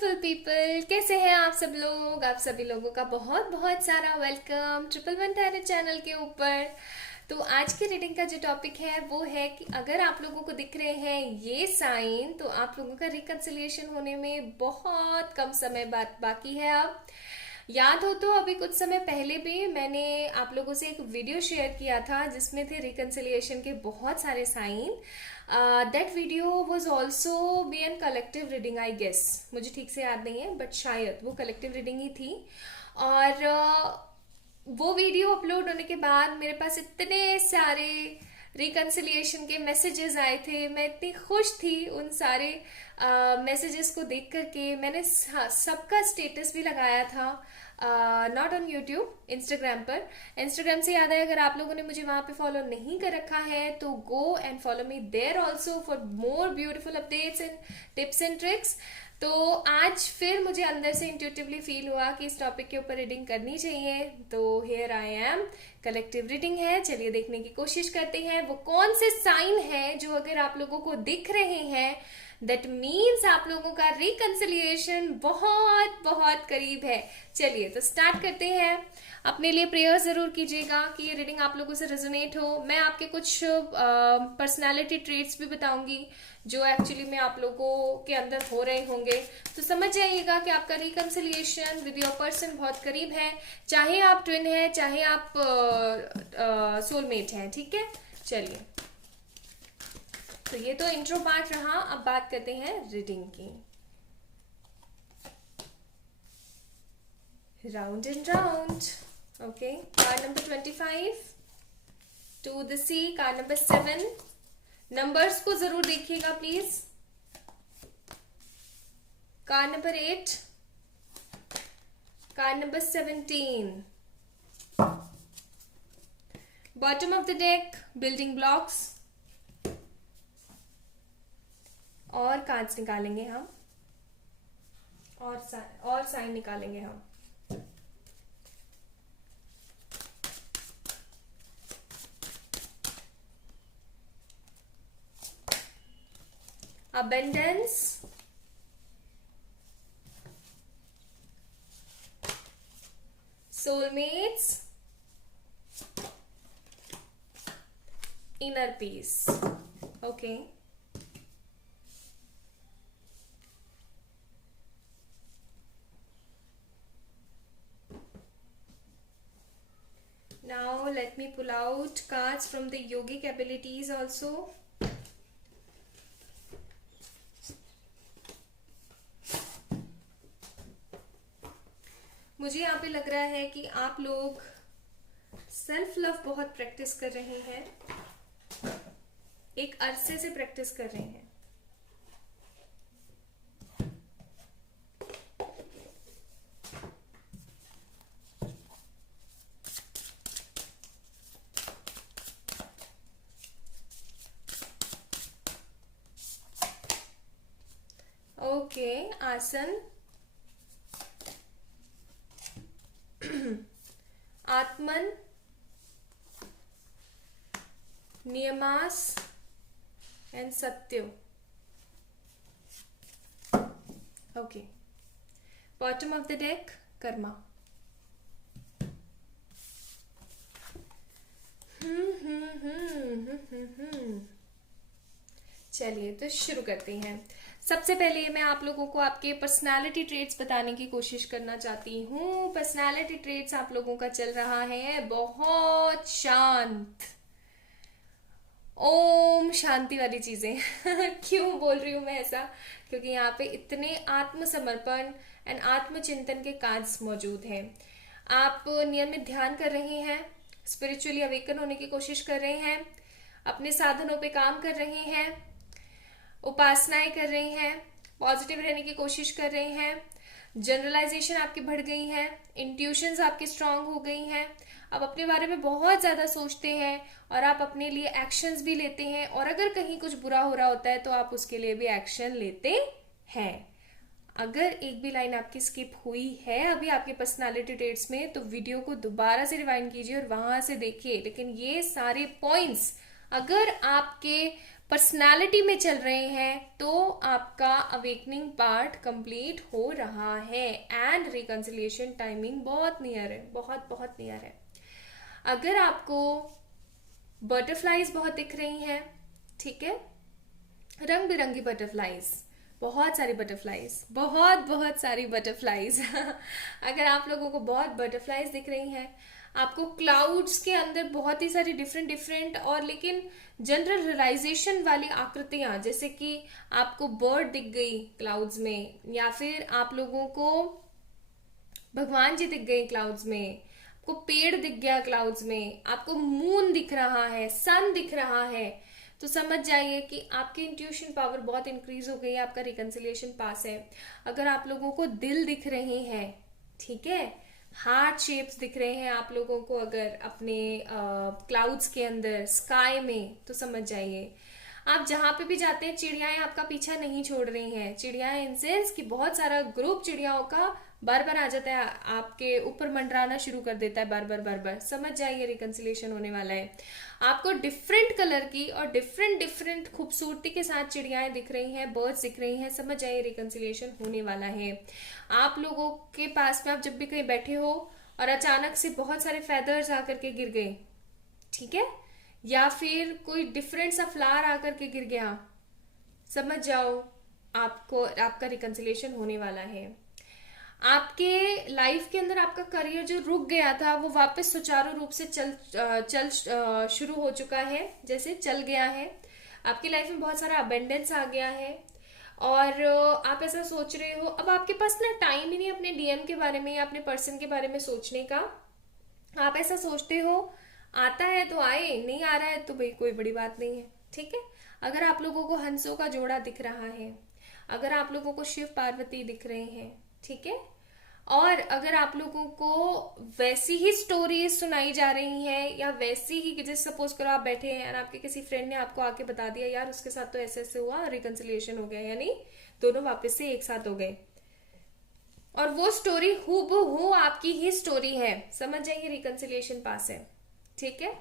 Beautiful people, कैसे हैं आप सब लोग। आप सभी लोगों का बहुत बहुत सारा welcome triple one tarot channel के ऊपर। तो आज की रीडिंग का जो टॉपिक है वो है कि अगर आप लोगों को दिख रहे हैं ये साइन, तो आप लोगों का रिकंसिलिएशन होने में बहुत कम समय बाद बाकी है। अब याद हो तो अभी कुछ समय पहले भी मैंने आप लोगों से एक वीडियो शेयर किया था जिसमें थे रिकंसिलिएशन के बहुत सारे sign. That video was also be an collective reading, I guess, मुझे ठीक से याद नहीं है बट शायद वो कलेक्टिव रीडिंग ही थी। और वो वीडियो अपलोड होने के बाद मेरे पास इतने सारे रिकंसिलिएशन के मैसेजेस आए थे। मैं इतनी खुश थी उन सारे मैसेजेस को देख करके। मैंने सबका स्टेटस भी लगाया था, नॉट ऑन यूट्यूब, इंस्टाग्राम पर। इंस्टाग्राम से याद है, अगर आप लोगों ने मुझे वहां पे फॉलो नहीं कर रखा है तो go and follow me there also for more beautiful updates and tips and tricks. तो आज फिर मुझे अंदर से इंट्यूटिवली फील हुआ कि इस टॉपिक के ऊपर रीडिंग करनी चाहिए, तो here I am. Collective reading है, चलिए देखने की कोशिश करते हैं वो कौन से साइन है जो अगर आप लोगों को दिख रहे हैं दैट मीन्स आप लोगों का रिकंसिलिएशन बहुत बहुत करीब है। चलिए तो स्टार्ट करते हैं। अपने लिए प्रेयर जरूर कीजिएगा कि ये रीडिंग आप लोगों से रेजोनेट हो। मैं आपके कुछ पर्सनालिटी ट्रेट्स भी बताऊंगी जो एक्चुअली में आप लोगों के अंदर हो रहे होंगे, तो समझ जाइएगा कि आपका रिकंसिलिएशन विद योर पर्सन बहुत करीब है, चाहे आप ट्विन है चाहे आप सोलमेट हैं। ठीक है, चलिए तो ये तो इंट्रो पार्ट रहा। अब बात करते हैं रीडिंग की। Round and round. Okay, card number 25 to the sea, card number 7। Numbers को जरूर देखिएगा please. Card number 8, card number 17। Bottom of the deck, building blocks और कार्ड्स निकालेंगे हम, और साइन निकालेंगे हम। Abundance, soulmates, inner peace. Okay, now let me pull out cards from the yogic abilities also. मुझे यहाँ पे लग रहा है कि आप लोग सेल्फ लव बहुत प्रैक्टिस कर रहे हैं, एक अरसे से प्रैक्टिस कर रहे हैं। Okay, asan, atman, niyamas and satyo. Okay, bottom of the deck, karma. चलिए तो शुरू करते हैं। सबसे पहले मैं आप लोगों को आपके पर्सनालिटी ट्रेट्स बताने की कोशिश करना चाहती हूँ। पर्सनालिटी ट्रेट्स आप लोगों का चल रहा है बहुत शांत, ओम शांति वाली चीजें। क्यों बोल रही हूँ मैं ऐसा, क्योंकि यहाँ पे इतने आत्मसमर्पण एंड आत्मचिंतन के कार्ड्स मौजूद हैं। आप नियमित ध्यान कर रहे हैं, स्पिरिचुअली अवेकन होने की कोशिश कर रहे हैं, अपने साधनों पे काम कर रहे हैं, उपासनाएं कर रहे हैं, पॉजिटिव रहने की कोशिश कर रहे हैं, जनरलाइजेशन आपकी बढ़ गई है, इंट्यूशंस आपकी स्ट्रांग हो गई हैं, आप अपने बारे में बहुत ज्यादा सोचते हैं और आप अपने लिए एक्शंस भी लेते हैं, और अगर कहीं कुछ बुरा हो रहा होता है तो आप उसके लिए भी एक्शन लेते हैं। अगर एक भी लाइन आपकी स्किप हुई है अभी आपके पर्सनालिटी ट्रेट्स में तो वीडियो को दोबारा से रिवाइंड कीजिए और वहां से देखिए। लेकिन ये सारे पॉइंट्स अगर आपके पर्सनालिटी में चल रहे हैं, तो आपका अवेकनिंग पार्ट कंप्लीट हो रहा है एंड रिकंसिलिएशन टाइमिंग बहुत नियर है, बहुत बहुत नियर है। अगर आपको बटरफ्लाईज बहुत दिख रही हैं, ठीक है, रंग बिरंगी बटरफ्लाईज, बहुत सारी बटरफ्लाईज, बहुत बहुत सारी बटरफ्लाईज अगर आप लोगों को बहुत बटरफ्लाईज दिख रही हैं, आपको क्लाउड्स के अंदर बहुत ही सारी डिफरेंट डिफरेंट और लेकिन जनरल रियलाइजेशन वाली आकृतियां, जैसे कि आपको बर्ड दिख गई क्लाउड्स में, या फिर आप लोगों को भगवान जी दिख गए क्लाउड्स में, आपको पेड़ दिख गया क्लाउड्स में, आपको मून दिख रहा है, सन दिख रहा है, तो समझ जाइए कि आपकी इंट्यूशन पावर बहुत इंक्रीज हो गई है, आपका रिकंसिलिएशन पास है। अगर आप लोगों को दिल दिख रहे हैं, ठीक है, हार्ट शेप्स दिख रहे हैं आप लोगों को अगर अपने क्लाउड्स के अंदर, स्काई में, तो समझ जाइए आप जहां पे भी जाते हैं चिड़ियाएं आपका पीछा नहीं छोड़ रही हैं। चिड़ियाएं इन सेंस कि बहुत सारा ग्रुप चिड़ियाओं का बार बार आ जाता है, आपके ऊपर मंडराना शुरू कर देता है बार बार बार बार। समझ जाइए रिकंसिलिएशन होने वाला है। आपको डिफरेंट कलर की और डिफरेंट डिफरेंट खूबसूरती के साथ चिड़ियाएं दिख रही हैं, बर्ड्स दिख रही हैं, समझ जाइए रिकंसिलिएशन होने वाला है। आप लोगों के पास में आप जब भी कहीं बैठे हो और अचानक से बहुत सारे फेदर्स आकर के गिर गए, ठीक है, या फिर कोई डिफरेंट सा फ्लावर आकर के गिर गया, समझ जाओ आपको आपका रिकंसिलिएशन होने वाला है। आपके लाइफ के अंदर आपका करियर जो रुक गया था वो वापस सुचारू रूप से चल शुरू हो चुका है, जैसे चल गया है। आपकी लाइफ में बहुत सारा अबेंडेंस आ गया है और आप ऐसा सोच रहे हो, अब आपके पास ना टाइम ही नहीं अपने डीएम के बारे में या अपने पर्सन के बारे में सोचने का। आप ऐसा सोचते हो आता है तो आए, नहीं आ रहा है तो भाई कोई बड़ी बात नहीं है, ठीक है। अगर आप लोगों को हंसों का जोड़ा दिख रहा है, अगर आप लोगों को शिव पार्वती दिख रहे हैं, ठीक है, और अगर आप लोगों को वैसी ही स्टोरीज सुनाई जा रही हैं या वैसी ही, जैसे सपोज करो आप बैठे हैं और आपके किसी फ्रेंड ने आपको आके बता दिया यार उसके साथ तो ऐसे ऐसे हुआ, रिकंसिलिएशन हो गया, यानी दोनों वापस से एक साथ हो गए, और वो स्टोरी हूबहू आपकी ही स्टोरी है, समझ जाइए रिकंसिलिएशन पास है, ठीक है।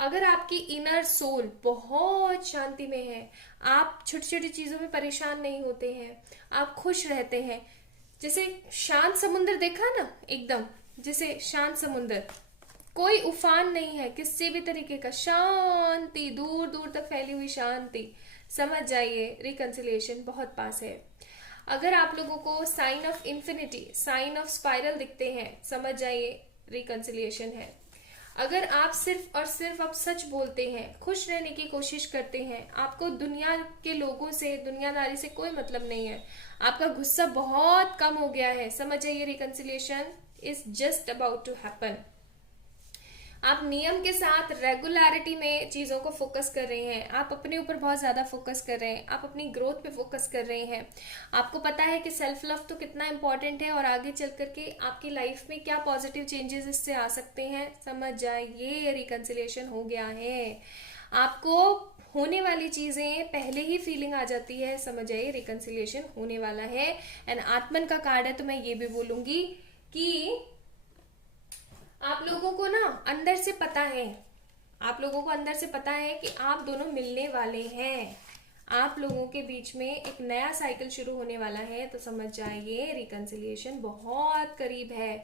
अगर आपकी इनर सोल बहुत शांति में है, आप छोटी छोटी चीजों में परेशान नहीं होते हैं, आप खुश रहते हैं, जैसे शांत समुंदर देखा ना, एकदम जैसे शांत समुंदर, कोई उफान नहीं है किसी भी तरीके का, शांति, दूर दूर तक फैली हुई शांति, समझ जाइए रिकंसिलिएशन बहुत पास है। अगर आप लोगों को sign of infinity, sign of spiral दिखते हैं, समझ जाइए रिकंसिलिएशन है। अगर आप सिर्फ और सिर्फ आप सच बोलते हैं, खुश रहने की कोशिश करते हैं, आपको दुनिया के लोगों से, दुनियादारी से कोई मतलब नहीं है, आपका गुस्सा बहुत कम हो गया है, समझ जाइए reconciliation is just about to happen. आप नियम के साथ रेगुलरिटी में चीजों को फोकस कर रहे हैं, आप अपने ऊपर बहुत ज्यादा फोकस कर रहे हैं, आप अपनी ग्रोथ पे फोकस कर रहे हैं। आपको पता है कि सेल्फ लव तो कितना इंपॉर्टेंट है और आगे चल करके आपकी लाइफ में क्या पॉजिटिव चेंजेस इससे आ सकते हैं, समझ जाइए रिकंसिलिएशन हो गया है। आपको होने वाली चीजें पहले ही फीलिंग आ जाती है, समझ जाइए रिकंसिलिएशन होने वाला है। एंड आत्मन का कार्ड है, तो मैं ये भी बोलूंगी कि आप लोगों को ना अंदर से पता है, आप लोगों को अंदर से पता है कि आप दोनों मिलने वाले हैं, आप लोगों के बीच में एक नया साइकिल शुरू होने वाला है, तो समझ जाइए रिकंसिलिएशन बहुत करीब है।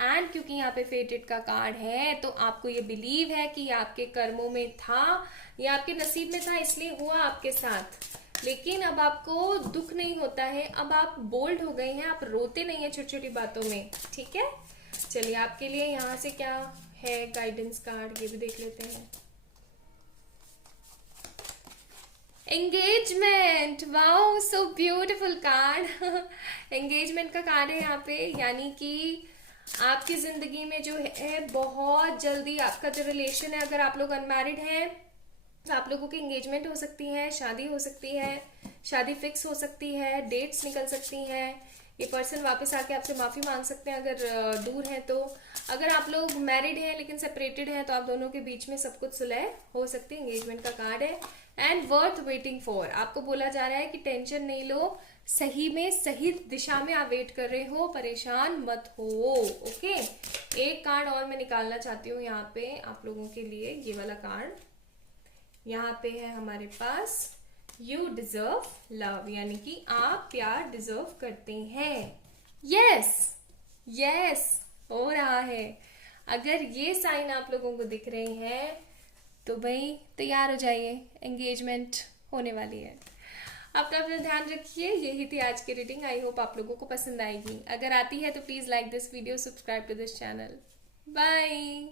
एंड क्योंकि यहाँ पे फेटेड का कार्ड है, तो आपको ये बिलीव है कि ये आपके कर्मों में था, ये आपके नसीब में था, इसलिए हुआ आपके साथ। लेकिन अब आपको दुख नहीं होता है, अब आप बोल्ड हो गए हैं, आप रोते नहीं है छोटी छोटी बातों में, ठीक है। चलिए आपके लिए यहाँ से क्या है गाइडेंस कार्ड, ये भी देख लेते हैं। Engagement, wow so beautiful card engagement का कार्ड है यहाँ पे, यानी कि आपकी जिंदगी में जो है बहुत जल्दी आपका जो रिलेशन है, अगर आप लोग अनमैरिड हैं तो आप लोगों की एंगेजमेंट हो सकती है, शादी हो सकती है, शादी फिक्स हो सकती है, डेट्स निकल सकती हैं, ये पर्सन वापस आके आपसे माफी मांग सकते हैं अगर दूर है तो। अगर आप लोग मैरिड हैं लेकिन सेपरेटेड हैं तो आप दोनों के बीच में सब कुछ सुलह हो सकती है, एंगेजमेंट का कार्ड है। एंड वर्थ वेटिंग फॉर, आपको बोला जा रहा है कि टेंशन नहीं लो, सही में सही दिशा में आप वेट कर रहे हो, परेशान मत हो, ओके। एक कार्ड और मैं निकालना चाहती हूँ यहाँ पे आप लोगों के लिए, ये वाला कार्ड यहाँ पे है हमारे पास, यू डिजर्व लव, यानी कि आप प्यार डिजर्व करते हैं। यस, यस, हो रहा है। अगर ये साइन आप लोगों को दिख रहे हैं तो भाई तैयार हो जाइए, एंगेजमेंट होने वाली है। अपना अपना ध्यान रखिए। यही थी आज की रीडिंग। आई होप आप लोगों को पसंद आएगी। अगर आती है तो please like this video, subscribe to this channel. Bye.